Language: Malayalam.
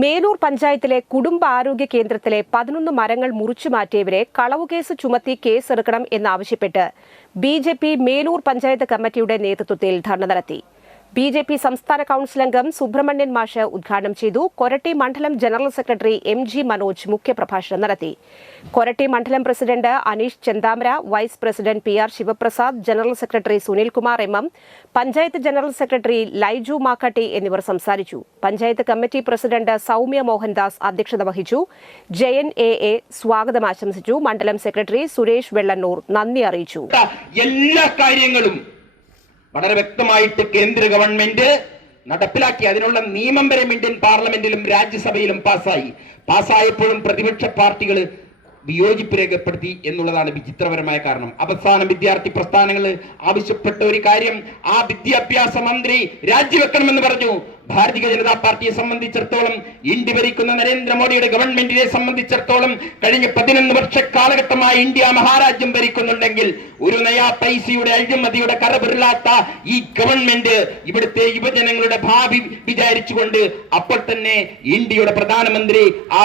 മേലൂർ പഞ്ചായത്തിലെ കുടുംബാരോഗ്യ കേന്ദ്രത്തിലെ 11 മരങ്ങൾ മുറിച്ചു മാറ്റിയവരെ കളവുകേസ് ചുമത്തി കേസെടുക്കണം എന്നാവശ്യപ്പെട്ട് ബി.ജെ.പി. മേലൂർ പഞ്ചായത്ത് കമ്മിറ്റിയുടെ നേതൃത്വത്തിൽ ധർണ നടത്തി. ബി.ജെ.പി. സംസ്ഥാന കൌൺസിൽ അംഗം സുബ്രഹ്മണ്യൻ മാഷ് ഉദ്ഘാടനം ചെയ്തു. കൊരട്ടി മണ്ഡലം ജനറൽ സെക്രട്ടറി എം.ജി. മനോജ് മുഖ്യപ്രഭാഷണം നടത്തി. കൊരട്ടി മണ്ഡലം president Aneesh Chenthamara, vice president P R. Sivaprasad, general secretary Sunilkumar M M, panchayat general secretary Laiju Makkatti എന്നിവർ സംസാരിച്ചു. പഞ്ചായത്ത് കമ്മിറ്റി പ്രസിഡന്റ് സൗമ്യ മോഹൻദാസ് അധ്യക്ഷത വഹിച്ചു. ജയൻ എ സ്വാഗതം ആശംസിച്ചു. മണ്ഡലം സെക്രട്ടറി സുരേഷ് വെള്ളന്നൂർ നന്ദി അറിയിച്ചു. എല്ലാ കാര്യങ്ങളും വളരെ വ്യക്തമായിട്ട് കേന്ദ്ര ഗവൺമെന്റ് നടപ്പിലാക്കി. അതിനുള്ള നിയമം വരെ ഇന്ത്യൻ പാർലമെന്റിലും രാജ്യസഭയിലും പാസ്സായപ്പോഴും പ്രതിപക്ഷ പാർട്ടികൾ വിയോജിപ്പ് രേഖപ്പെടുത്തി എന്നുള്ളതാണ് വിചിത്രപരമായ കാരണം. അവസാനം വിദ്യാർത്ഥി പ്രസ്ഥാനങ്ങൾ ആവശ്യപ്പെട്ട ഒരു കാര്യം, ആ വിദ്യാഭ്യാസ മന്ത്രി രാജിവെക്കണമെന്ന് പറഞ്ഞു. ഭാരതീയ ജനതാ പാർട്ടിയെ സംബന്ധിച്ചിടത്തോളം, ഇന്ത്യ ഭരിക്കുന്ന നരേന്ദ്രമോദിയുടെ ഗവൺമെന്റിനെ സംബന്ധിച്ചിടത്തോളം കഴിഞ്ഞ 11 വർഷ കാലഘട്ടമായി ഇന്ത്യ മഹാരാജ്യം ഭരിക്കുന്നുണ്ടെങ്കിൽ ഒരു നയാ പൈസയുടെ അഴിമതിയുടെ കറപിറലാത്ത ഈ ഗവൺമെന്റ് ഇവിടുത്തെ യുവജനങ്ങളുടെ ഭാവി വിചാരിച്ചുകൊണ്ട് അപ്പോൾ തന്നെ ഇന്ത്യയുടെ പ്രധാനമന്ത്രി ആ